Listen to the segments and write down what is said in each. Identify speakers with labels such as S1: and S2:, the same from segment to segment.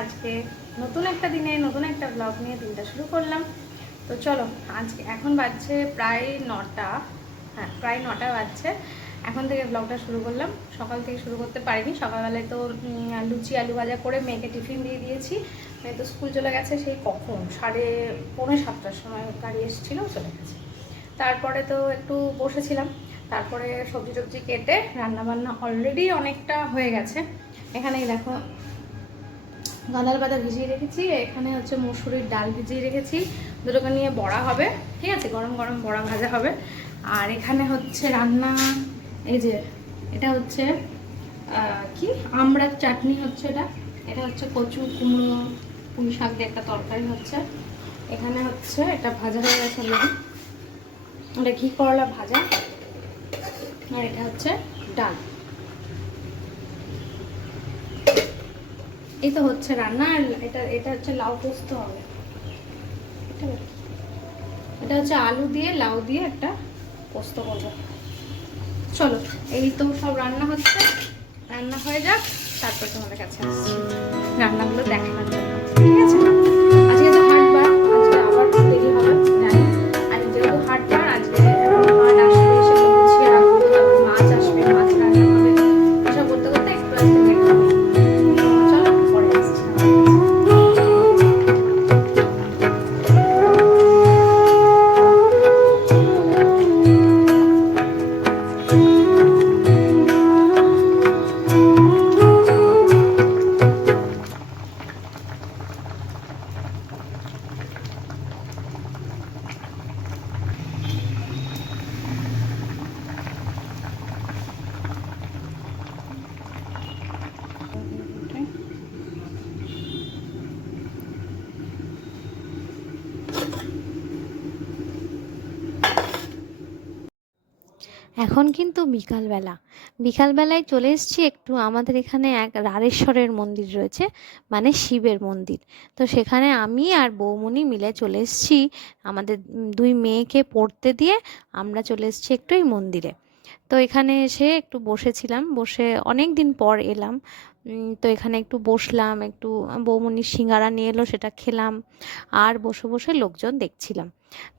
S1: আজকে নতুন একটা দিনে নতুন একটা ব্লগ নিয়ে দিনটা শুরু করলাম। তো চলো, আজকে এখন বাজছে প্রায় নটা। হ্যাঁ প্রায় নটা বাজছে। এখন থেকে ব্লগটা শুরু করলাম। সকাল থেকে শুরু করতে পারিনি। সকালবেলায় তো লুচি, আলু ভাজা করে মেয়েকে টিফিন দিয়ে দিয়েছি। মেয়ে তো স্কুল চলে গেছে, সেই কখন? সাড়ে পৌনে সাতটার সময় গাড়ি এসেছিল, চলে গেছে। তারপরে তো একটু বসেছিলাম। তারপরে সবজি টবজি কেটে রান্নাবান্না অলরেডি অনেকটা হয়ে গেছে। এখানেই দেখো। গাঁদাল পাতা ভিজিয়ে রেখেছি, এখানে হচ্ছে মুসুরির ডাল ভিজিয়ে রেখেছি। দুটোকে নিয়ে বড়া হবে, ঠিক আছে? গরম গরম বড়া ভাজা হবে। আর এখানে হচ্ছে রান্না, এই যে, এটা হচ্ছে কি? আমড়ার চাটনি হচ্ছে এটা। এটা হচ্ছে কচু, কুমড়ো, পুঁই শাক দিয়ে একটা তরকারি হচ্ছে। এখানে হচ্ছে এটা ভাজা হয়ে গেছে এটা ঘি করলা ভাজা। আর এটা হচ্ছে ডাল। এই তো হচ্ছে রান্না, আর এটা এটা হচ্ছে লাউ পোস্ত হবে। এটা হচ্ছে আলু দিয়ে, লাউ দিয়ে একটা পোস্ত করব। চলো, এই তো সব রান্না হচ্ছে। রান্না হয়ে যাক, তারপর তোমাদের কাছে আসছি। রান্নাগুলো দেখানোর জন্য। ঠিক আছে? এখন
S2: কিন্তু বিকালবেলা। বিকালবেলায় চলে এসছি একটু আমাদের এখানে এক রারেশ্বরের মন্দির রয়েছে মানে শিবের মন্দির। তো সেখানে আমি আর বৌমণি মিলে চলে এসছি আমাদের দুই মেয়েকে পড়তে দিয়ে আমরা চলে এসছি একটু এই মন্দিরে। তো এখানে এসে একটু বসেছিলাম, বসে অনেক দিন পর এলাম। তো এখানে একটু বসলাম, একটু বৌমণির সিঙ্গারা নিয়ে এলো, সেটা খেলাম, আর বসে বসে লোকজন দেখছিলাম।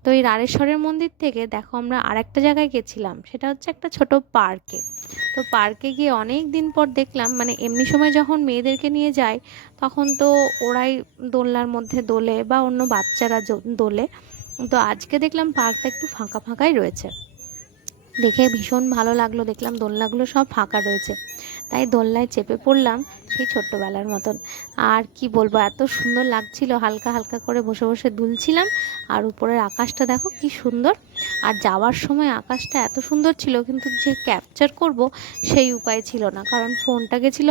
S2: তো এই রারেশ্বরের মন্দির থেকে দেখো আমরা আরেকটা জায়গায় গেছিলাম, সেটা হচ্ছে একটা ছোট পার্কে। তো পার্কে গিয়ে অনেক দিন পর দেখলাম মানে এমনি সময় যখন মেয়েদেরকে নিয়ে যায় তখন তো ওরাই দোলনার মধ্যে দোলে বা অন্য বাচ্চারা দোলে। তো আজকে দেখলাম পার্কটা একটু ফাঁকা ফাঁকাই রয়েছে। দেখে ভীষণ ভালো লাগল, দেখলাম দোলনাগুলো সব ফাঁকা রয়েছে। তাই দোলনায় চেপে পড়লাম সেই ছোট্টবেলার মতন। আর কি বলব, এত সুন্দর লাগছিল, হালকা হালকা করে বসে বসে দুলছিলাম। আর উপরের আকাশটা দেখো কি সুন্দর। আর যাওয়ার সময় আকাশটা এত সুন্দর ছিল, কিন্তু যে ক্যাপচার করব সেই উপায় ছিল না, কারণ ফোনটা গেছিল